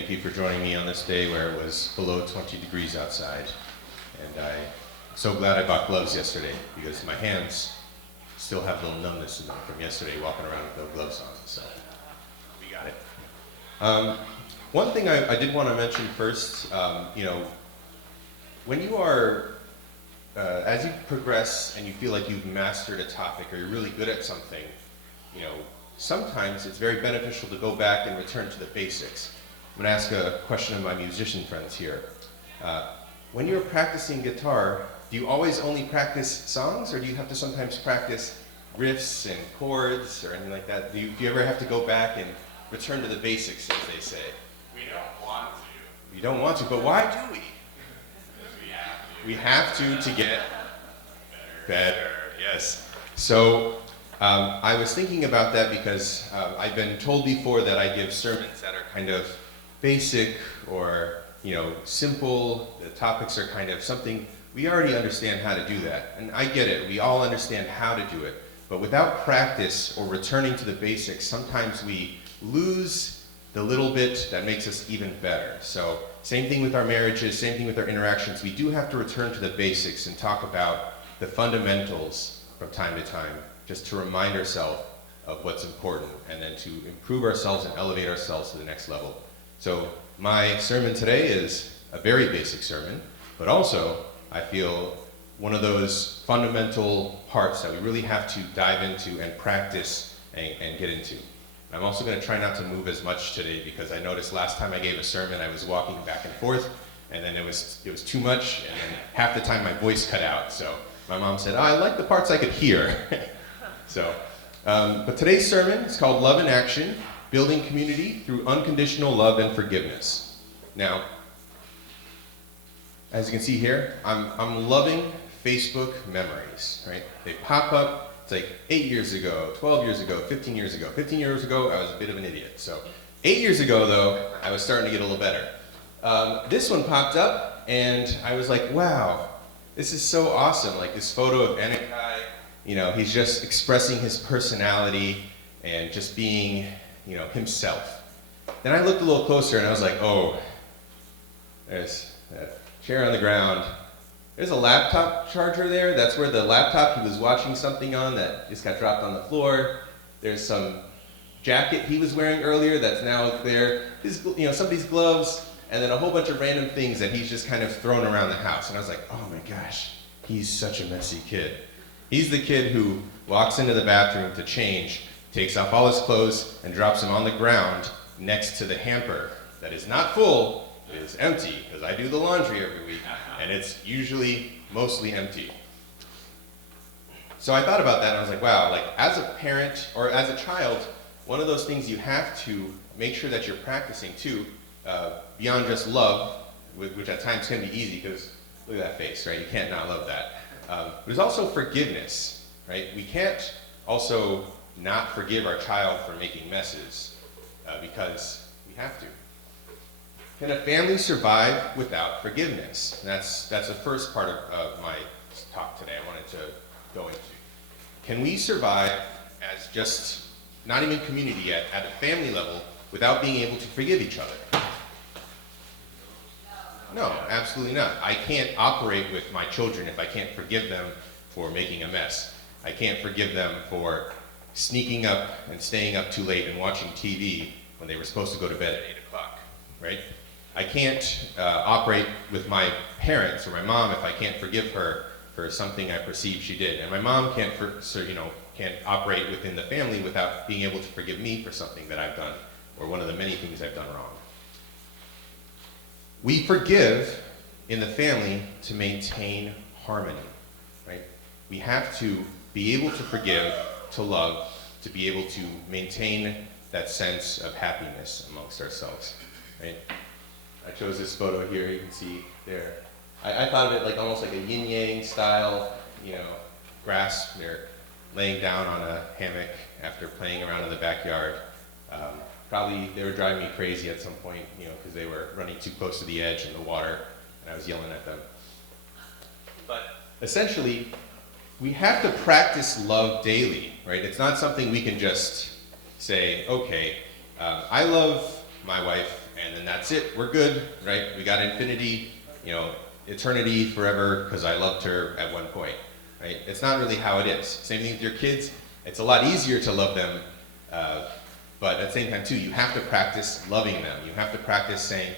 thank you for joining me on this day where it was below 20 degrees outside. And I'm so glad I bought gloves yesterday because my hands still have a little numbness in them from yesterday walking around with no gloves on, so we got it. One thing I did want to mention first, when you are, as you progress and you feel like you've mastered a topic or you're really good at something, sometimes it's very beneficial to go back and return to the basics. I'm going to ask a question of my musician friends here. When you're practicing guitar, do you always only practice songs, or do you have to sometimes practice riffs and chords or anything like that? Do you ever have to go back and return to the basics, as they say? We don't want to. You don't want to, but why do we? Because We have to get better, yes. So I was thinking about that because I've been told before that I give sermons that are kind of basic or simple. The topics are kind of something we already understand how to do that. And I get it, we all understand how to do it. But without practice or returning to the basics, sometimes we lose the little bit that makes us even better. So same thing with our marriages, same thing with our interactions. We do have to return to the basics and talk about the fundamentals from time to time, just to remind ourselves of what's important and then to improve ourselves and elevate ourselves to the next level. So my sermon today is a very basic sermon, but also I feel one of those fundamental parts that we really have to dive into and practice and get into. I'm also going to try not to move as much today because I noticed last time I gave a sermon I was walking back and forth, and then it was too much, and then half the time my voice cut out. So my mom said, I like the parts I could hear. But today's sermon is called Love in Action, Building Community Through Unconditional Love and Forgiveness. Now, as you can see here, I'm loving Facebook memories, right? They pop up. It's like 8 years ago, 12 years ago, 15 years ago. 15 years ago, I was a bit of an idiot. So 8 years ago, though, I was starting to get a little better. This one popped up, and I was like, wow, this is so awesome. Like this photo of Anakai, he's just expressing his personality and just being, himself. Then I looked a little closer, and I was like, oh, there's that chair on the ground. There's a laptop charger there. That's where the laptop he was watching something on that just got dropped on the floor. There's some jacket he was wearing earlier that's now there. Somebody's gloves, and then a whole bunch of random things that he's just kind of thrown around the house. And I was like, oh my gosh, he's such a messy kid. He's the kid who walks into the bathroom to change, takes off all his clothes, and drops them on the ground next to the hamper that is not full, it is empty, because I do the laundry every week, and it's usually mostly empty. So I thought about that, and I was like, wow, like as a parent or as a child, one of those things you have to make sure that you're practicing too, beyond just love, which at times can be easy, because look at that face, right? You can't not love that. There's also forgiveness, right? We can't also not forgive our child for making messes, because we have to. Can a family survive without forgiveness? And that's the first part of my talk today I wanted to go into. Can we survive as just, not even community yet, at a family level, without being able to forgive each other? No, absolutely not. I can't operate with my children if I can't forgive them for making a mess. I can't forgive them for sneaking up and staying up too late and watching TV when they were supposed to go to bed at 8 o'clock, right? I can't operate with my parents or my mom if I can't forgive her for something I perceive she did. And my mom can't operate within the family without being able to forgive me for something that I've done, or one of the many things I've done wrong. We forgive in the family to maintain harmony, right? We have to be able to forgive, to love, to be able to maintain that sense of happiness amongst ourselves, right? I chose this photo here, you can see there. I thought of it like almost like a yin-yang style, grass. They're laying down on a hammock after playing around in the backyard. Probably they were driving me crazy at some point, because they were running too close to the edge in the water, and I was yelling at them. But essentially, we have to practice love daily, right? It's not something we can just say, okay, I love my wife, and then that's it. We're good, right? We got infinity, eternity forever because I loved her at one point, right? It's not really how it is. Same thing with your kids. It's a lot easier to love them, but at the same time too, you have to practice loving them. You have to practice saying,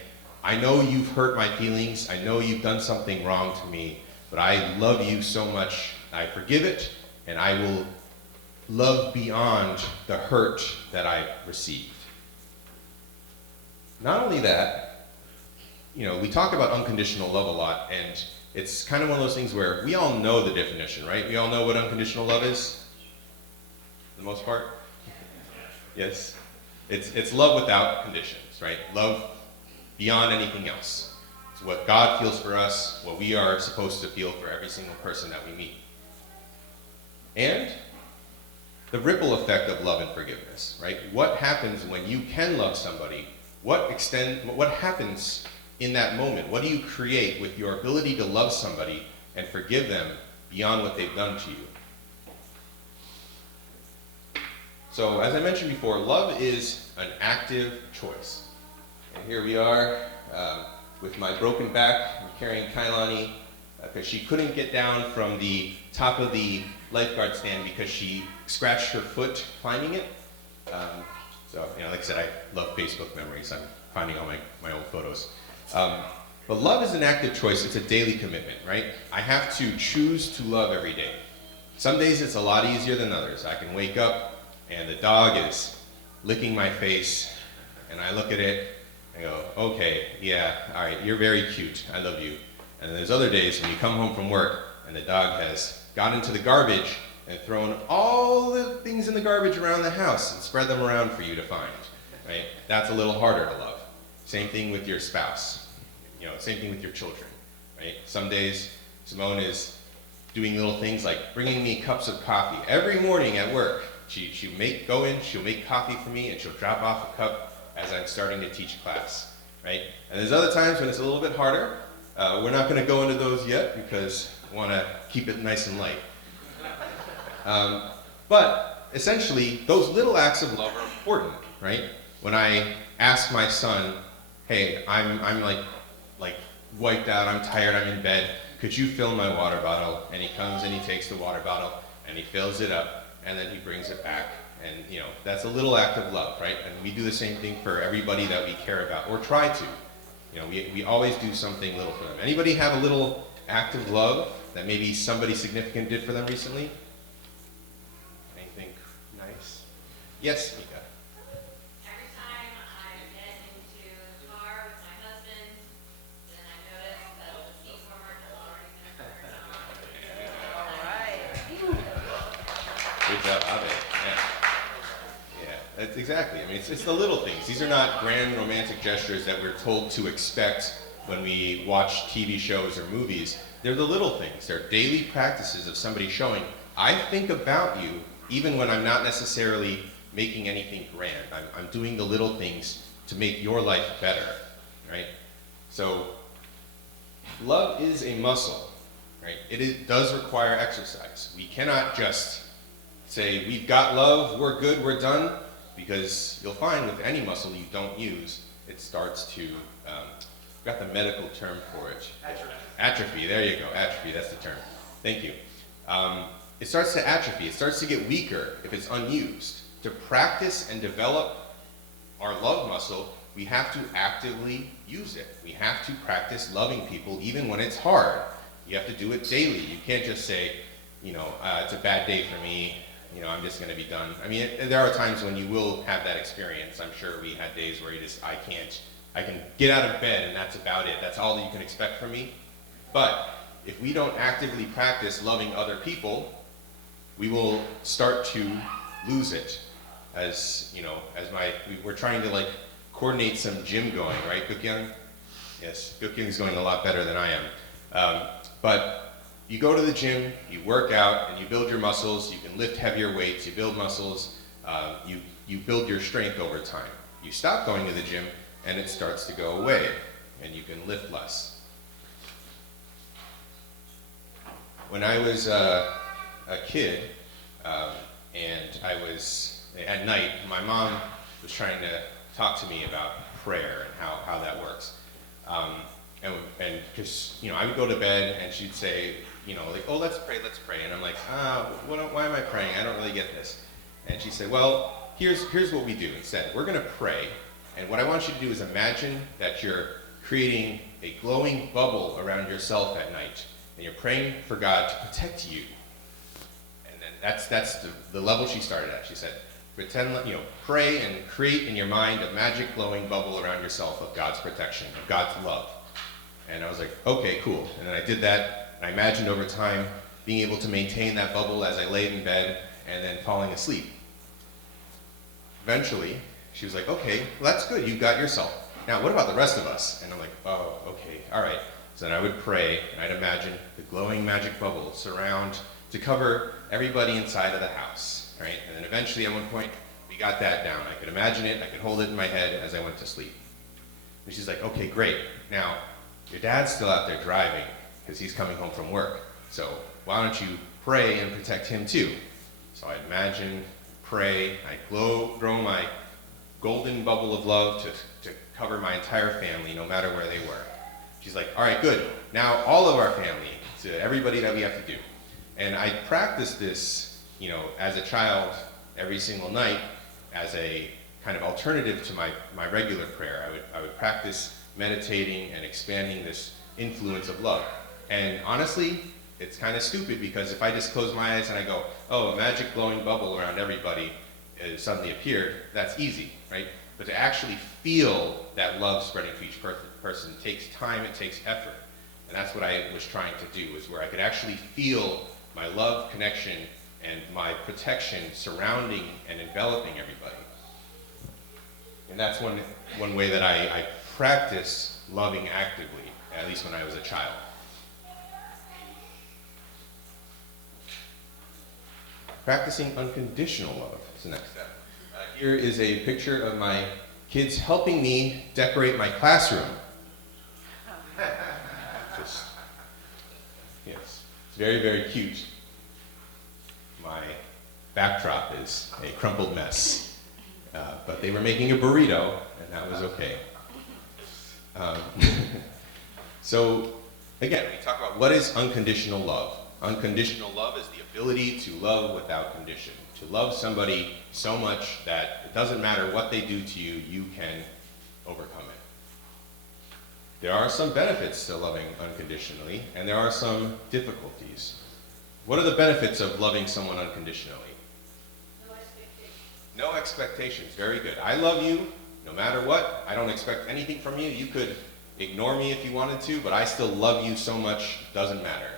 I know you've hurt my feelings. I know you've done something wrong to me, but I love you so much. I forgive it, and I will love beyond the hurt that I received. Not only that, we talk about unconditional love a lot, and it's kind of one of those things where we all know the definition, right? We all know what unconditional love is, for the most part. Yes? It's love without conditions, right? Love beyond anything else. It's what God feels for us, what we are supposed to feel for every single person that we meet. And the ripple effect of love and forgiveness, right? What happens when you can love somebody? What happens in that moment? What do you create with your ability to love somebody and forgive them beyond what they've done to you? So, as I mentioned before, love is an active choice. And here we are with my broken back. I'm carrying Kailani because she couldn't get down from the top of the lifeguard stand because she scratched her foot climbing it. So, like I said, I love Facebook memories. I'm finding all my old photos. But love is an active choice. It's a daily commitment, right? I have to choose to love every day. Some days it's a lot easier than others. I can wake up and the dog is licking my face, and I look at it and go, okay, yeah, all right, you're very cute. I love you. And then there's other days when you come home from work and the dog has got into the garbage and thrown all the things in the garbage around the house and spread them around for you to find, right? That's a little harder to love. Same thing with your spouse, same thing with your children, right? Some days Simone is doing little things like bringing me cups of coffee every morning at work. She'll make coffee for me, and she'll drop off a cup as I'm starting to teach class, right? And there's other times when it's a little bit harder. We're not going to go into those yet because we want to keep it nice and light. But essentially, those little acts of love are important, right? When I ask my son, hey, I'm like wiped out, I'm tired, I'm in bed, could you fill my water bottle? And he comes and he takes the water bottle and he fills it up and then he brings it back. And that's a little act of love, right? And we do the same thing for everybody that we care about, or try to. We always do something little for them. Anybody have a little act of love that maybe somebody significant did for them recently? Anything nice? Yes, Mika. Every time I get into the car with my husband, then I notice that the seat warmer has already been turned on. All right. Good job, Abe. Yeah, that's exactly. I mean, it's the little things. These are not grand romantic gestures that we're told to expect when we watch TV shows or movies. They're the little things. They're daily practices of somebody showing, I think about you even when I'm not necessarily making anything grand. I'm doing the little things to make your life better, right? So, love is a muscle, right? It does require exercise. We cannot just say, we've got love, we're good, we're done, because you'll find with any muscle you don't use, it starts to, I've got the medical term for it. Atrophy, there you go, atrophy, that's the term. Thank you. It starts to atrophy, it starts to get weaker if it's unused. To practice and develop our love muscle, we have to actively use it. We have to practice loving people even when it's hard. You have to do it daily. You can't just say, it's a bad day for me, I'm just gonna be done. I mean, there are times when you will have that experience. I'm sure we had days where I can get out of bed and that's about it. That's all that you can expect from me. But if we don't actively practice loving other people, we will start to lose it. We're trying to coordinate some gym going, right, Gukyoung? Yes, Gukyoung's going a lot better than I am. But you go to the gym, you work out, and you build your muscles. You can lift heavier weights, you build muscles, you build your strength over time. You stop going to the gym, and it starts to go away, and you can lift less. When I was a kid, and I was at night, my mom was trying to talk to me about prayer and how that works. And because, I would go to bed and she'd say, like, oh, let's pray. And I'm like, why am I praying? I don't really get this. And she said, well, here's what we do instead. We're going to pray. And what I want you to do is imagine that you're creating a glowing bubble around yourself at night. And you're praying for God to protect you. And then that's the level she started at. She said, pray and create in your mind a magic glowing bubble around yourself of God's protection, of God's love. And I was like, okay, cool. And then I did that, and I imagined over time being able to maintain that bubble as I laid in bed and then falling asleep. Eventually, she was like, okay, well, that's good, you got yourself. Now, what about the rest of us? And I'm like, oh, okay, all right. So then I would pray, and I'd imagine the glowing magic bubble to cover everybody inside of the house, right? And then eventually, at one point, we got that down. I could imagine it, I could hold it in my head as I went to sleep. And she's like, okay, great. Now, your dad's still out there driving, because he's coming home from work. So why don't you pray and protect him too? So I imagine, pray, I grow my golden bubble of love to cover my entire family, no matter where they were. She's like, all right, good. Now all of our family, to everybody that we have to do. And I practiced this, as a child every single night as a kind of alternative to my regular prayer. I would practice meditating and expanding this influence of love. And honestly, it's kind of stupid because if I just close my eyes and I go, oh, a magic glowing bubble around everybody suddenly appeared, that's easy, right? But to actually feel that love spreading to each person takes time, it takes effort. And that's what I was trying to do, is where I could actually feel my love connection and my protection surrounding and enveloping everybody. And that's one way that I practice loving actively, at least when I was a child. Practicing unconditional love is the next step. Here is a picture of my kids helping me decorate my classroom. Yes, it's very, very cute. My backdrop is a crumpled mess, but they were making a burrito, and that was okay. So, again, we talk about what is unconditional love. Unconditional love is the ability to love without condition. To love somebody so much that it doesn't matter what they do to you, you can overcome it. There are some benefits to loving unconditionally, and there are some difficulties. What are the benefits of loving someone unconditionally? No expectations. No expectations. Very good. I love you no matter what. I don't expect anything from you. You could ignore me if you wanted to, but I still love you so much, it doesn't matter.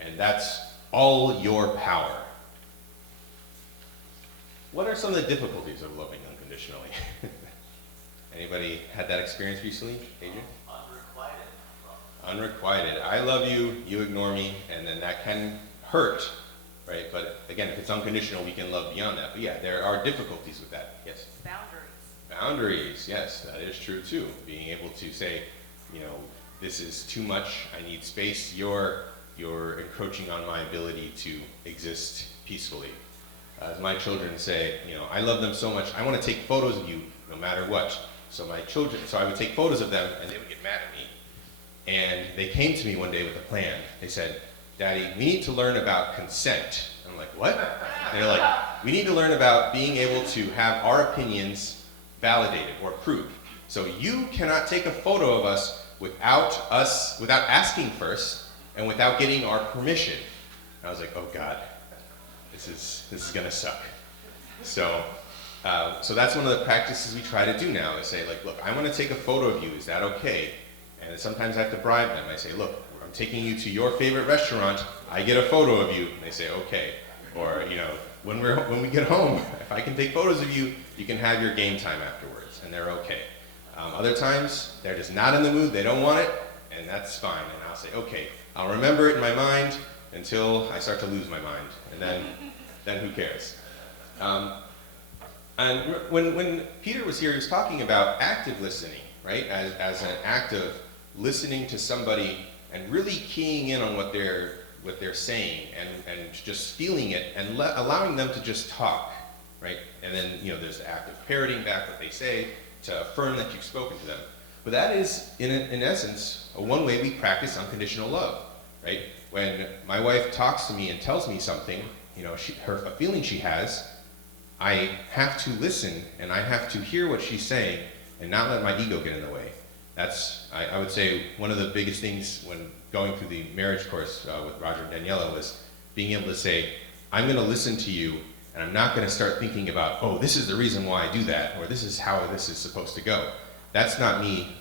And that's all your power. What are some of the difficulties of loving unconditionally? Anybody had that experience recently, Adrian? Unrequited. I love you, you ignore me, and then that can hurt, right? But again, if it's unconditional, we can love beyond that. But yeah, there are difficulties with that. Yes? Boundaries, yes, that is true too. Being able to say, this is too much, I need space, you're encroaching on my ability to exist peacefully. As my children say, I love them so much, I want to take photos of you no matter what. So I would take photos of them and they would get mad at me. And they came to me one day with a plan. They said, Daddy, we need to learn about consent. I'm like, what? And they're like, we need to learn about being able to have our opinions validated or proved. So you cannot take a photo of us without asking first and without getting our permission. And I was like, oh God, this is gonna suck. So that's one of the practices we try to do now, is say, like, look, I want to take a photo of you, is that okay? And sometimes I have to bribe them. I say, look, I'm taking you to your favorite restaurant, I get a photo of you. And they say, okay. Or, when we get home, if I can take photos of you, you can have your game time afterwards, and they're okay. Other times, they're just not in the mood, they don't want it, and that's fine. And I'll say, okay, I'll remember it in my mind until I start to lose my mind, and then who cares? And when Peter was here, he was talking about active listening, right? As an act of listening to somebody and really keying in on what they're saying and just feeling it and allowing them to just talk, right? And then, there's the act of parroting back what they say, to affirm that you've spoken to them. But that is, in essence, one way we practice unconditional love, right? When my wife talks to me and tells me something, a feeling she has, I have to listen and I have to hear what she's saying and not let my ego get in the way. That's, I would say, one of the biggest things when going through the marriage course with Roger and Daniela was being able to say, I'm going to listen to you, and I'm not going to start thinking about, oh, this is the reason why I do that, or this is how this is supposed to go. That's not me,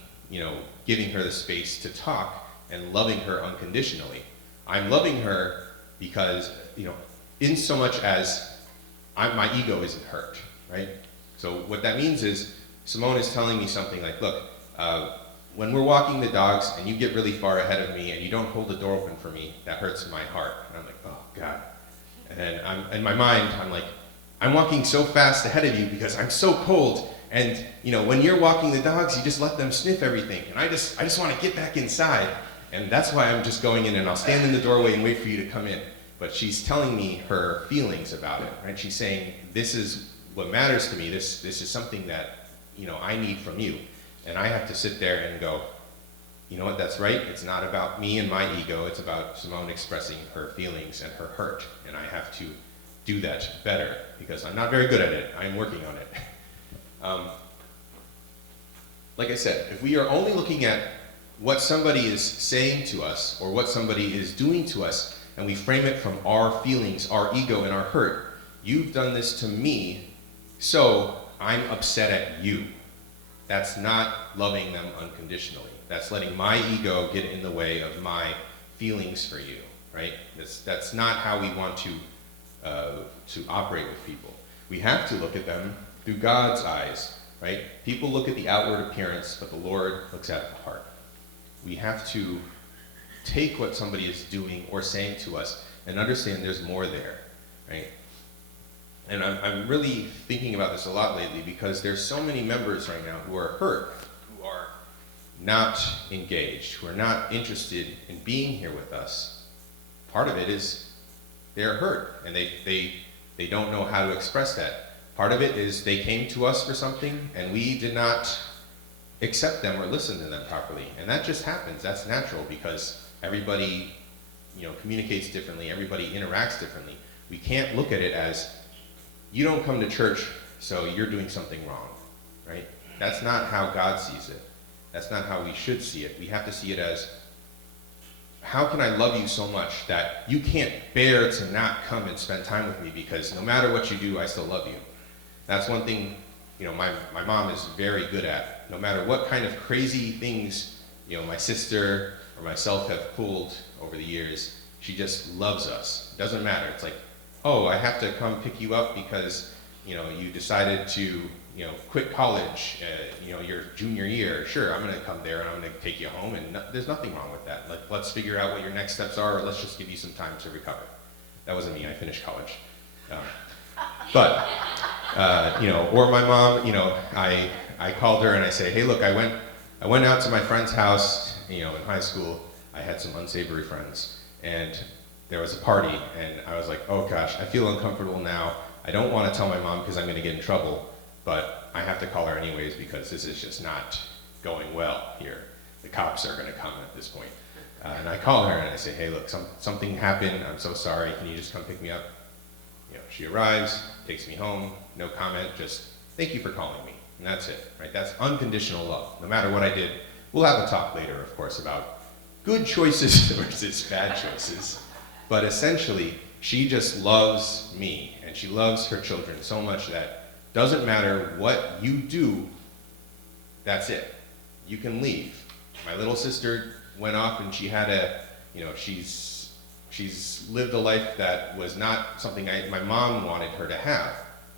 giving her the space to talk and loving her unconditionally. I'm loving her because, in so much as my ego isn't hurt, right? So what that means is Simone is telling me something like, look, when we're walking the dogs and you get really far ahead of me and you don't hold the door open for me, that hurts my heart. And I'm like, oh God. And then in my mind, I'm like, I'm walking so fast ahead of you because I'm so cold. And when you're walking the dogs, you just let them sniff everything. And I just want to get back inside. And that's why I'm just going in, and I'll stand in the doorway and wait for you to come in. But she's telling me her feelings about it, right? She's saying, this is what matters to me. This is something that, I need from you. And I have to sit there and go, you know what, that's right. It's not about me and my ego. It's about Simone expressing her feelings and her hurt. And I have to do that better because I'm not very good at it. I'm working on it. Like I said, if we are only looking at what somebody is saying to us or what somebody is doing to us, and we frame it from our feelings, our ego, and our hurt, you've done this to me, so I'm upset at you. That's not loving them unconditionally. That's letting my ego get in the way of my feelings for you, right? That's not how we want to operate with people. We have to look at them through God's eyes, right? People look at the outward appearance, but the Lord looks at the heart. We have to take what somebody is doing or saying to us and understand there's more there, right? And I'm really thinking about this a lot lately because there's so many members right now who are hurt, who are not engaged, who are not interested in being here with us. Part of it is they're hurt and they don't know how to express that. Part of it is they came to us for something and we did not accept them or listen to them properly. And that just happens. That's natural because everybody, communicates differently. Everybody interacts differently. We can't look at it as, you don't come to church, so you're doing something wrong, right? That's not how God sees it. That's not how we should see it. We have to see it as, how can I love you so much that you can't bear to not come and spend time with me because no matter what you do, I still love you. That's one thing, my mom is very good at. No matter what kind of crazy things, my sister or myself have pulled over the years, she just loves us. It doesn't matter. It's like, oh, I have to come pick you up because, you decided to, quit college, your junior year. Sure, I'm going to come there and I'm going to take you home, and there's nothing wrong with that. Like, let's figure out what your next steps are, or let's just give you some time to recover. That wasn't me. I finished college. Or my mom, I called her and I say, hey, look, I went out to my friend's house, in high school. I had some unsavory friends, and there was a party, and I was like, oh gosh, I feel uncomfortable now. I don't want to tell my mom because I'm going to get in trouble, but I have to call her anyways because this is just not going well here. The cops are going to come at this point. And I call her and I say, hey, look, something happened. I'm so sorry. Can you just come pick me up? She arrives, takes me home, no comment, just thank you for calling me. And that's it, right? That's unconditional love. No matter what I did, we'll have a talk later, of course, about good choices versus bad choices. But essentially, she just loves me, and she loves her children so much that doesn't matter what you do, that's it. You can leave. My little sister went off and she had she's lived a life that was not something my mom wanted her to have.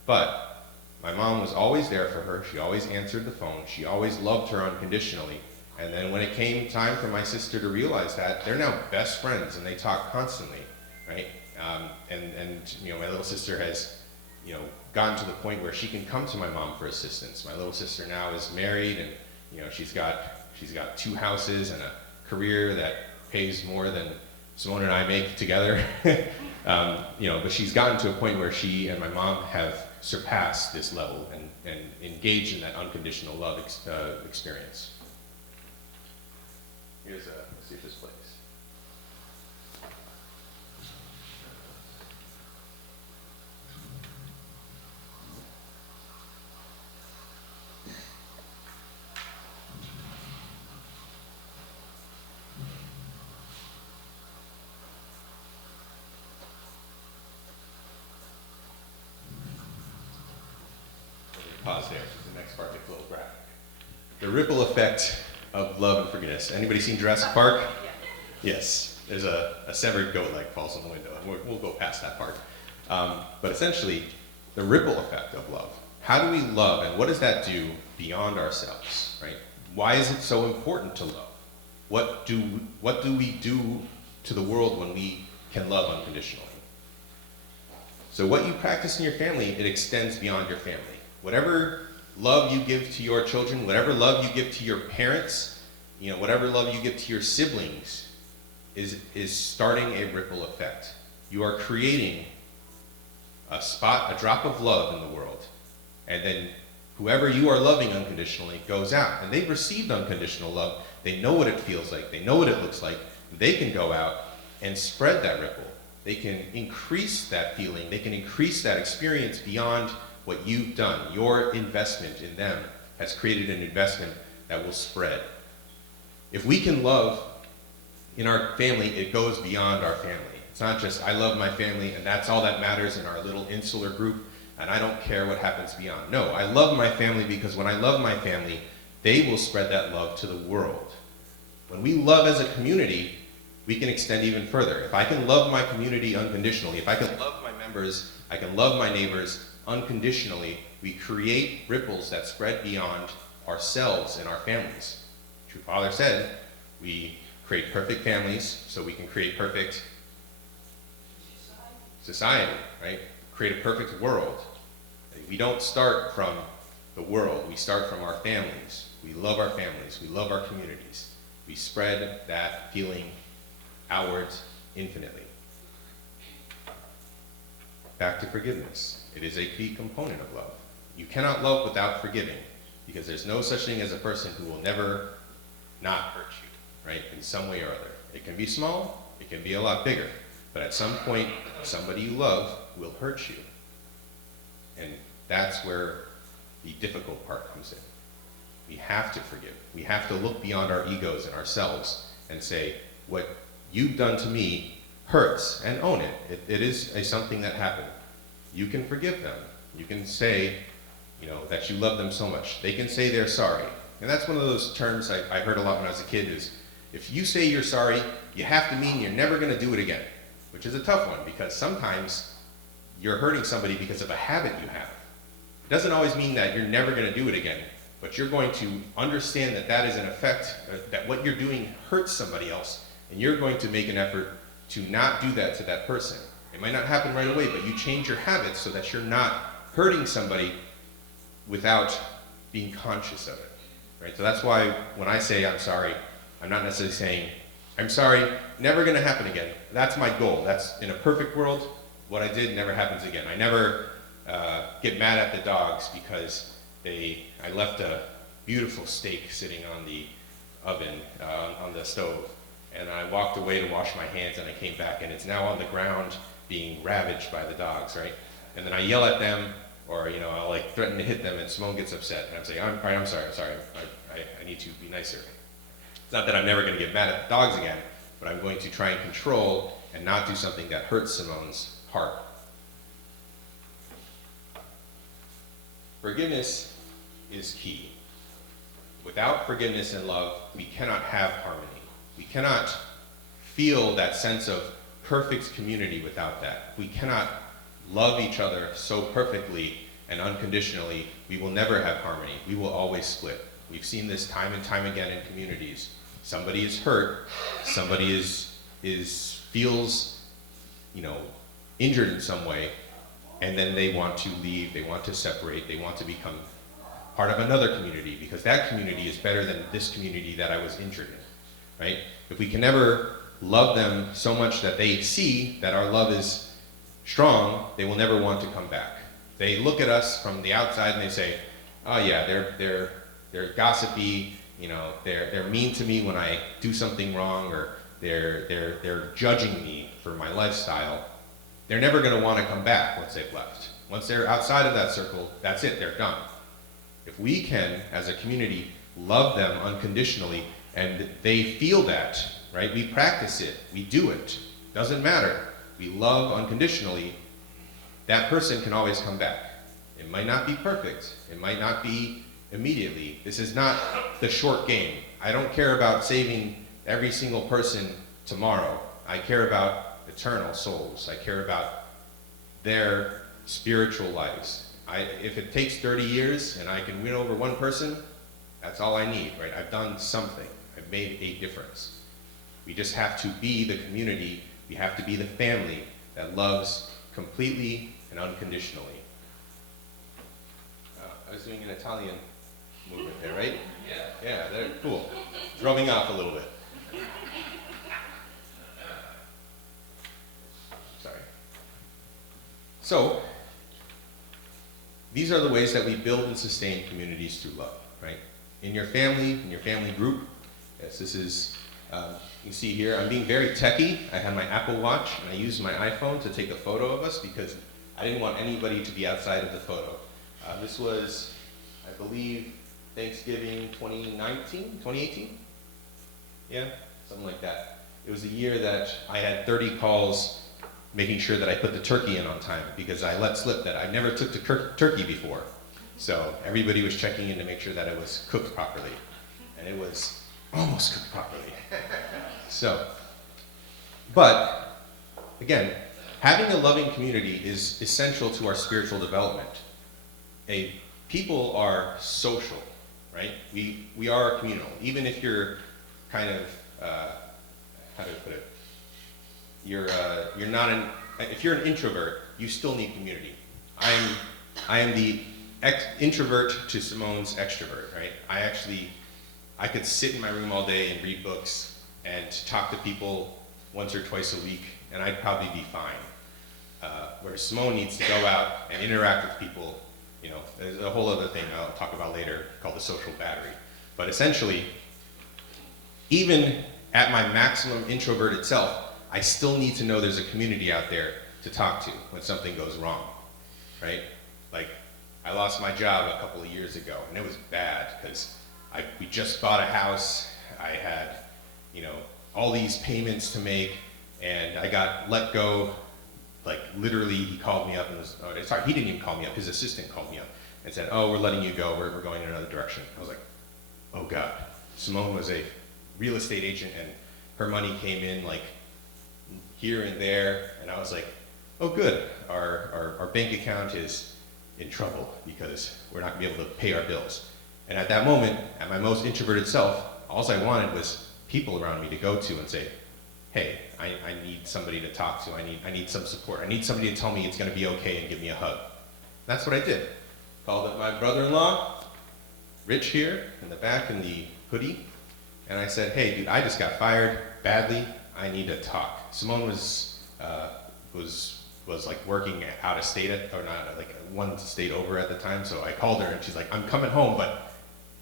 But my mom was always there for her. She always answered the phone. She always loved her unconditionally. And then when it came time for my sister to realize that, they're now best friends and they talk constantly, right? My little sister has, gotten to the point where she can come to my mom for assistance. My little sister now is married and, she's got 2 houses and a career that pays more than Simone and I make together. But she's gotten to a point where she and my mom have surpassed this level and engaged in that unconditional love experience. Let's see if this plays. Pause there, the next part gets a little graphic. The ripple effect of love and forgiveness. Anybody seen Jurassic Park? Yes. There's a severed goat leg falls on the window, and we'll go past that part. But essentially, the ripple effect of love. How do we love, and what does that do beyond ourselves, right? Why is it so important to love? What do we do to the world when we can love unconditionally? So what you practice in your family, it extends beyond your family. Whatever love you give to your children, whatever love you give to your parents, whatever love you give to your siblings is starting a ripple effect. You are creating a drop of love in the world. And then whoever you are loving unconditionally goes out. And they've received unconditional love. They know what it feels like. They know what it looks like. They can go out and spread that ripple. They can increase that feeling. They can increase that experience beyond what you've done. Your investment in them has created an investment that will spread. If we can love in our family, it goes beyond our family. It's not just, I love my family and that's all that matters in our little insular group and I don't care what happens beyond. No, I love my family because when I love my family, they will spread that love to the world. When we love as a community, we can extend even further. If I can love my community unconditionally, if I can love my members, I can love my neighbors unconditionally, we create ripples that spread beyond ourselves and our families. True Father said, we create perfect families so we can create perfect society, right? Create a perfect world. We don't start from the world, we start from our families. We love our families, we love our communities. We spread that feeling outwards infinitely. Back to forgiveness. It is a key component of love. You cannot love without forgiving, because there's no such thing as a person who will never not hurt you, right, in some way or other. It can be small, it can be a lot bigger, but at some point, somebody you love will hurt you. And that's where the difficult part comes in. We have to forgive. We have to look beyond our egos and ourselves and say, what you've done to me hurts, and own it. It is something that happened. You can forgive them. You can say, that you love them so much. They can say they're sorry. And that's one of those terms I heard a lot when I was a kid is, if you say you're sorry, you have to mean you're never gonna do it again, which is a tough one because sometimes you're hurting somebody because of a habit you have. It doesn't always mean that you're never gonna do it again, but you're going to understand that that is an effect, that what you're doing hurts somebody else, and you're going to make an effort to not do that to that person. It might not happen right away, but you change your habits so that you're not hurting somebody without being conscious of it, right? So that's why when I say I'm sorry, I'm not necessarily saying, I'm sorry, never gonna happen again. That's my goal. That's, in a perfect world, what I did never happens again. I never get mad at the dogs because I left a beautiful steak sitting on the oven, on the stove, and I walked away to wash my hands and I came back and it's now on the ground being ravaged by the dogs, right? And then I yell at them, or I'll like threaten to hit them, and Simone gets upset, and I'm saying, I'm sorry, I need to be nicer. It's not that I'm never going to get mad at the dogs again, but I'm going to try and control and not do something that hurts Simone's heart. Forgiveness is key. Without forgiveness and love, we cannot have harmony. We cannot feel that sense of perfect community without that. We cannot love each other so perfectly and unconditionally. We will never have harmony. We will always split. We've seen this time and time again in communities. Somebody is hurt, somebody feels, injured in some way, and then they want to leave, they want to separate, they want to become part of another community because that community is better than this community that I was injured in, right? If we can never love them so much that they see that our love is strong, they will never want to come back. They look at us from the outside and they say, oh yeah, they're gossipy, you know, they're mean to me when I do something wrong, or they're judging me for my lifestyle. They're never going to want to come back once they've left. Once they're outside of that circle, that's it, they're done. If we can, as a community, love them unconditionally, and they feel that, right? We practice it, we do it, doesn't matter. We love unconditionally, that person can always come back. It might not be perfect, it might not be immediately. This is not the short game. I don't care about saving every single person tomorrow. I care about eternal souls. I care about their spiritual lives. If it takes 30 years and I can win over one person, that's all I need, right? I've done something. I've made a difference. We just have to be the community. We have to be the family that loves completely and unconditionally. I was doing an Italian movement there, right? Yeah, they're cool. Drumming off a little bit. Sorry. So, these are the ways that we build and sustain communities through love, right? In your family, in your family group. Yes, this is, you see here, I'm being very techie. I have my Apple Watch, and I use my iPhone to take a photo of us because I didn't want anybody to be outside of the photo. This was, I believe, Thanksgiving 2018? Yeah, something like that. It was a year that I had 30 calls making sure that I put the turkey in on time because I let slip that I never took the turkey before. So everybody was checking in to make sure that it was cooked properly. And it was almost cooked properly. So, but again, having a loving community is essential to our spiritual development. People are social, right? We are communal. Even if you're kind of, how do I put it? You're not if you're an introvert, you still need community. I am the introvert to Simone's extrovert, right? I could sit in my room all day and read books and talk to people once or twice a week, and I'd probably be fine. Where Simone needs to go out and interact with people, you know, there's a whole other thing I'll talk about later called the social battery. But essentially, even at my maximum introverted self, I still need to know there's a community out there to talk to when something goes wrong, right? Like, I lost my job a couple of years ago, and it was bad because we just bought a house. I had, you know, all these payments to make, and I got let go. Like, literally, he called me up and was, sorry, he didn't even call me up. His assistant called me up and said, oh, we're letting you go. We're going in another direction. I was like, oh God. Simone was a real estate agent, and her money came in like here and there, and I was like, oh good, our bank account is in trouble because we're not gonna be able to pay our bills. And at that moment, at my most introverted self, all I wanted was people around me to go to and say, hey, I need somebody to talk to, I need some support, I need somebody to tell me it's gonna be okay and give me a hug. That's what I did. Called up my brother-in-law, Rich here, in the back in the hoodie, and I said, hey dude, I just got fired badly, I need to talk. Simone was like working out of state, or not, like one state over at the time, so I called her and she's like, I'm coming home, but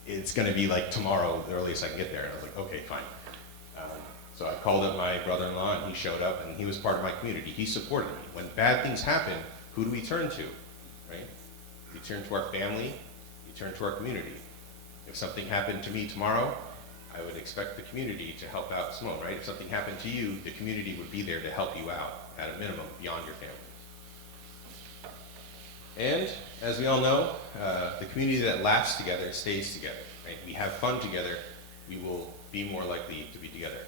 it's gonna be like tomorrow, the earliest I can get there. And I was like, okay, fine. So I called up my brother-in-law and he showed up and he was part of my community. He supported me. When bad things happen, who do we turn to, right? We turn to our family, we turn to our community. If something happened to me tomorrow, I would expect the community to help out Simone, right? If something happened to you, the community would be there to help you out, at a minimum, beyond your family. And, as we all know, the community that laughs together stays together, right? We have fun together, we will be more likely to be together.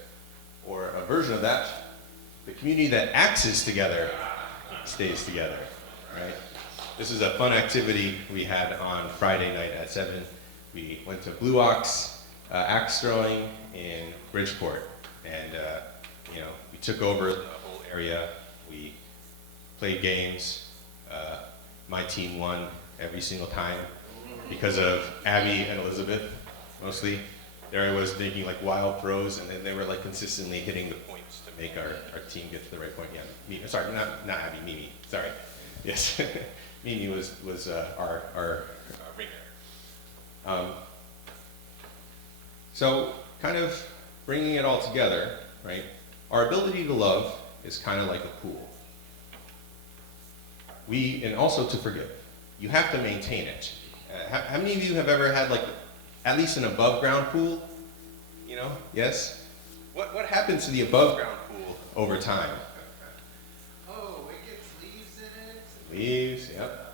Or a version of that, the community that axes together stays together, right? This is a fun activity we had on Friday night at 7. We went to Blue Ox axe throwing in Bridgeport, and you know, we took over the whole area. We played games. My team won every single time because of Abby and Elizabeth, mostly. there I was making like wild throws, and then they were like consistently hitting the points to make our team get to the right point. Yeah, Mimi, sorry, not Abby, Mimi. Sorry. Yes, Mimi was our ringer. So kind of bringing it all together, right? Our ability to love is kind of like a pool. And also to forgive. You have to maintain it. How many of you have ever had like at least an above ground pool? You know, yes? What happens to the above ground pool over time? Oh, it gets leaves in it. Leaves, yep.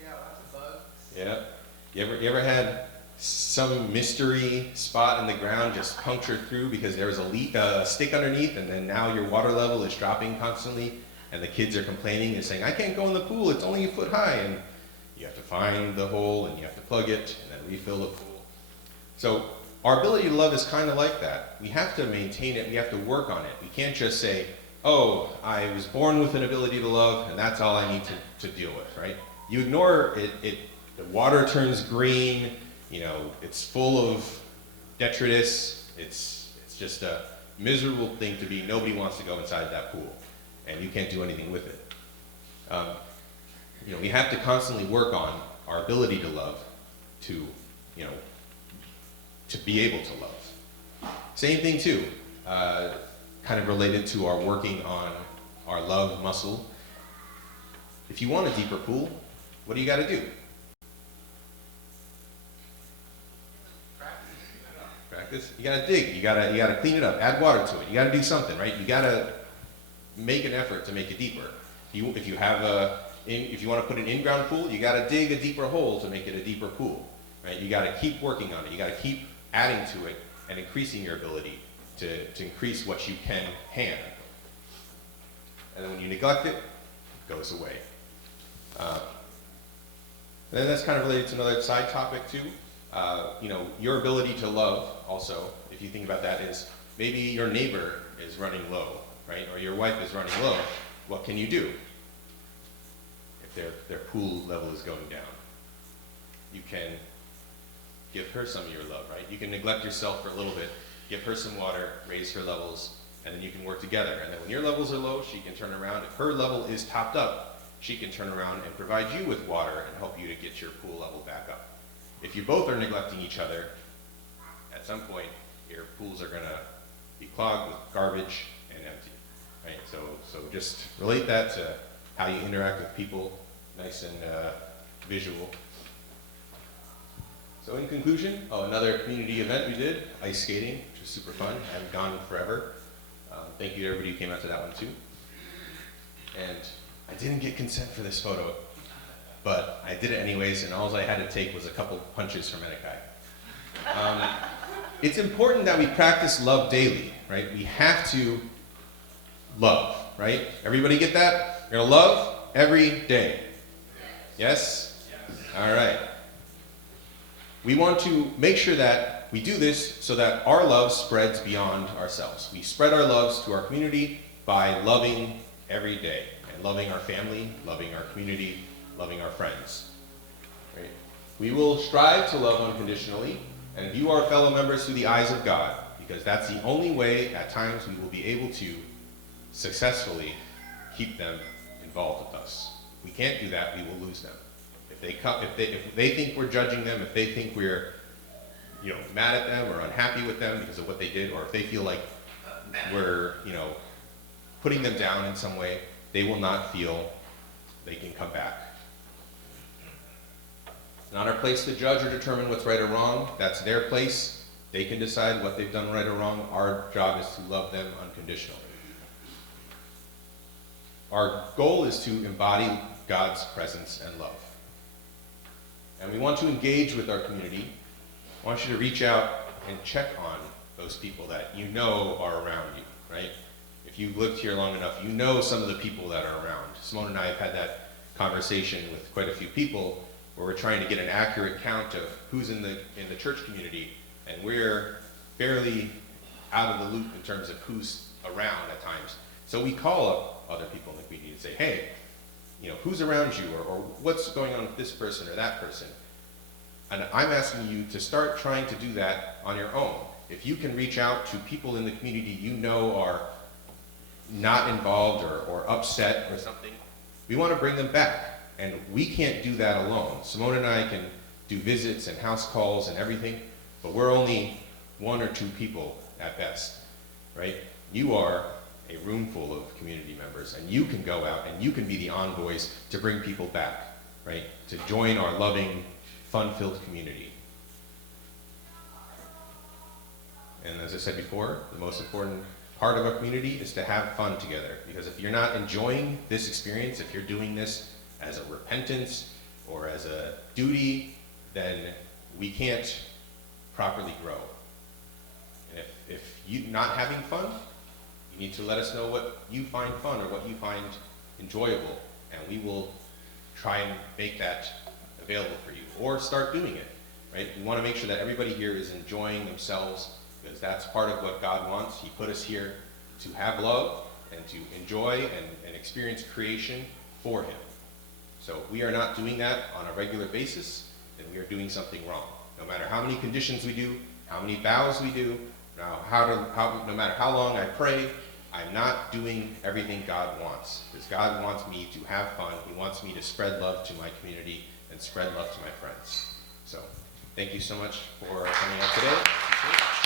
Yeah, lots of bugs. Yep. You ever had some mystery spot in the ground just punctured through because there was a stick underneath, and then now your water level is dropping constantly, and the kids are complaining and saying, I can't go in the pool, it's only a foot high, and you have to find the hole, and you have to plug it, and then refill the pool. So our ability to love is kind of like that. We have to maintain it, we have to work on it. We can't just say, oh, I was born with an ability to love, and that's all I need to deal with, right? You ignore it, the water turns green, you know, it's full of detritus, it's just a miserable thing to be. Nobody wants to go inside that pool, and you can't do anything with it. You know, we have to constantly work on our ability to love, to be able to love. Same thing too, kind of related to our working on our love muscle. If you want a deeper pool, what do you got to do? Practice. You gotta dig. You gotta clean it up. Add water to it. You gotta do something, right? You gotta make an effort to make it deeper. If you want to put an in-ground pool, you gotta dig a deeper hole to make it a deeper pool, right? You gotta keep working on it. You gotta keep adding to it and increasing your ability to increase what you can handle. And then when you neglect it, it goes away. Then that's kind of related to another side topic too. You know, your ability to love also, if you think about that, is maybe your neighbor is running low, right? Or your wife is running low. What can you do if their pool level is going down? You can give her some of your love, right? You can neglect yourself for a little bit, give her some water, raise her levels, and then you can work together. And then when your levels are low, she can turn around. If her level is topped up, she can turn around and provide you with water and help you to get your pool level back up. If you both are neglecting each other, at some point, your pools are gonna be clogged with garbage and empty, right? So just relate that to how you interact with people, nice and visual. So in conclusion, another community event we did, ice skating, which was super fun. I haven't gone forever. Thank you to everybody who came out to that one too. And I didn't get consent for this photo, but I did it anyways, and all I had to take was a couple punches from Enekai. It's important that we practice love daily, right? We have to love, right? Everybody get that? You're gonna love every day. Yes? All right. We want to make sure that we do this so that our love spreads beyond ourselves. We spread our loves to our community by loving every day, and loving our family, loving our community, loving our friends. Right? We will strive to love unconditionally and view our fellow members through the eyes of God, because that's the only way at times we will be able to successfully keep them involved with us. If we can't do that, we will lose them. If they think we're judging them, if they think we're mad at them or unhappy with them because of what they did, or if they feel like we're putting them down in some way, they will not feel they can come back. It's not our place to judge or determine what's right or wrong. That's their place. They can decide what they've done right or wrong. Our job is to love them unconditionally. Our goal is to embody God's presence and love. And we want to engage with our community. I want you to reach out and check on those people that you know are around you, right? If you've lived here long enough, you know some of the people that are around. Simone and I have had that conversation with quite a few people where we're trying to get an accurate count of who's in the church community, and we're fairly out of the loop in terms of who's around at times. So we call up other people in the community and say, hey, who's around you, or what's going on with this person or that person? And I'm asking you to start trying to do that on your own. If you can reach out to people in the community you know are not involved or upset or something, we want to bring them back. And we can't do that alone. Simone and I can do visits and house calls and everything, but we're only 1 or 2 people at best, right? You are a room full of community members, and you can go out and you can be the envoys to bring people back, right? To join our loving, fun-filled community. And as I said before, the most important part of a community is to have fun together. Because if you're not enjoying this experience, if you're doing this as a repentance or as a duty, then we can't properly grow. And if you're not having fun, you need to let us know what you find fun or what you find enjoyable, and we will try and make that available for you, or start doing it, right? We want to make sure that everybody here is enjoying themselves, because that's part of what God wants. He put us here to have love and to enjoy and experience creation for Him. So if we are not doing that on a regular basis, then we are doing something wrong. No matter how many conditions we do, how many vows we do, no matter how long I pray, I'm not doing everything God wants. Because God wants me to have fun. He wants me to spread love to my community and spread love to my friends. So thank you so much for coming out today.